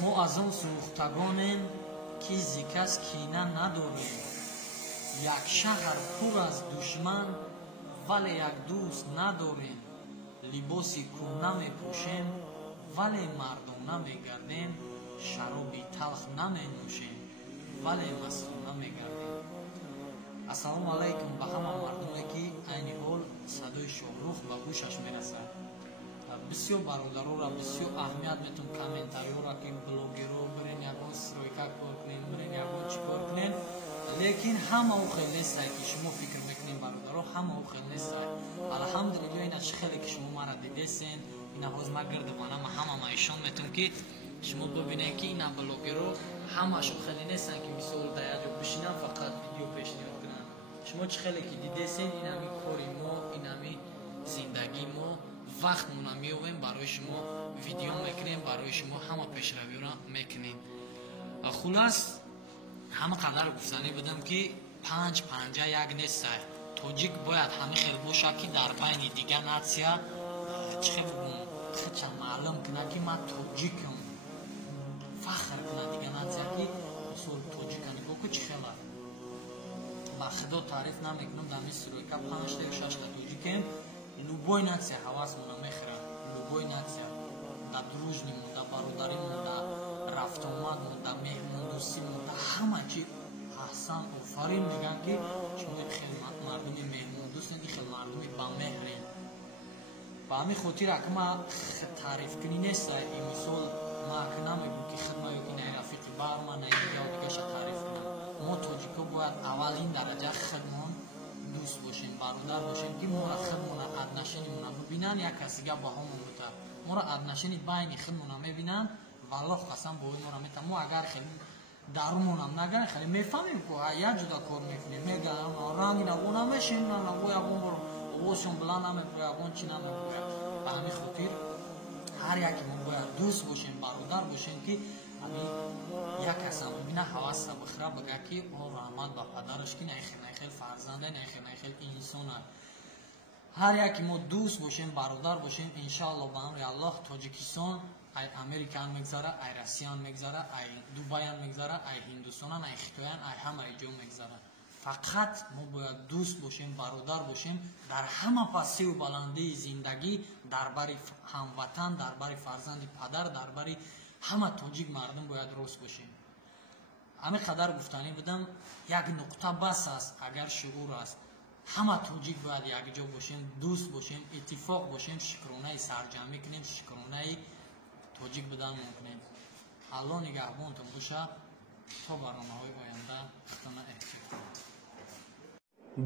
мо аз он сӯхтагонем ки зи кас кина надорем. Як шаҳр пур аз душман, вале як дӯст надорем. либоси кӯҳна мепӯшем, вале мардона мегардем. шароби талх наменӯшем, вале мастона мегардем. ассалому алайкум ба ҳама мардуме ки айни ҳол садои Шоҳрух ба гӯшаш мерасад. бисёр бародарора бисёр аҳамият метун комментариёра ки блогеро бирен ягон стройка кор кунем, бирен ягон чӣ кор кунем, лекин ҳамао хел нестае ки шумо фикр мекунем бародаро, ҳамао хел нестае. алҳамдулилло ина чӣ хеле ки шумо мара дидесен, ина ҳоз ма гирдубанама ҳамама ишон метун ки шумо бибинем ки ина блогеро ҳамашон хеле нестан ки мисол да яҷо бишинан фақат видео пешниҳод кунанд. шумо чӣ хеле ки дидесен, инами кори мо, инами зиндагии мо, вақтмона меёвем барои шумо, видео мекунем барои шумо, ҳама пешравиёра мекунем. хулас ҳама қадар гуфтанӣ будам ки панҷ панҷа як нестае. тоҷик бояд ҳамин хел бошад ки дар байни дигар натсия чихел маълум кунад ки ман тоҷикам, фахр кунад дигар натсия ки мисол тоҷика нигоҳ ку чихела. ба худо таъриф намекунам, дар мисройка 5-6 тоҷикем. любой натсия ҳавасмона мехӯрад, любой натсия да дружнимон, да бародаримон, да рафтомадмон, да меҳмондӯстимон, да ҳама чӣ аҳсан офарин мегӯям ки шумо хеле мардуми меҳмондӯстен, хеле мардуми бамеҳрен. ба ҳамин хотир ака ма таърифкунӣ неста. мисол ма ака намегӯям ки хидма ё ки най рафиқи барма, най дигар дигаша таъриф кунам. мо тоҷико бояд аввалин дараҷа хидмон дӯст бошем, бародар бошем ки мора хидмона аднашинимона бибинанд, як кас дига баҳомон буда мора аднашини байни хидмона мебинанд, валлоҳ қасам бои мора метам. мо агар хеле дарумонам нагарем, хеле мефаҳмем ки як ҷуда кор мекунем, мегаам ранги наво намешинам, наво ягон бор овозшон бланд намекунам, ягон чӣ намекунам. ба ҳамин хотир ҳар яке мо бояд дӯст бошем, бародар бошем ки як касам бибина ҳаваса бихӯра бага ки раҳмат ба падараш ки найхел фарзанда, найхел инсона. ҳар яке мо дӯст бошем, бародар бошем. иншоаллоҳ ба амри аллоҳ тоҷикистон ай американ мегзара, ай россиян мегзара, ай дубаян мегзара, ай ҳиндустонан, ай хитоян, ай ҳамаи ҷо мегзара. фақат мо бояд дӯст бошем, бародар бошем дар ҳама пастию баландии зиндагӣ, дар бари ҳамватан, дар бари фарзанди падар, дар бари ҳама тоҷик мардум бояд рост бошем. ҳамин қадар гуфтанӣ будам. як нуқта бас аст, агар шуъур аст. ҳама тоҷик бояд якҷо бошем, дӯст бошем, иттифоқ бошем, шукронаи сарҷамъӣ кунем, шукронаи тоҷик будан мекунем. аллоҳ нигаҳбонтон боша. то барномаҳои оянда худона эҳтиром.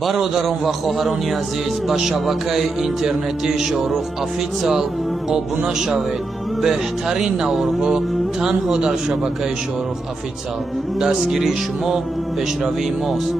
бародарон ва хоҳарони азиз, ба шабакаи интернетии Шоҳрух Официал обуна шавед. беҳтарин наворҳо танҳо дар шабакаи Шоҳрух Официал. дастгирии шумо пешравии мост.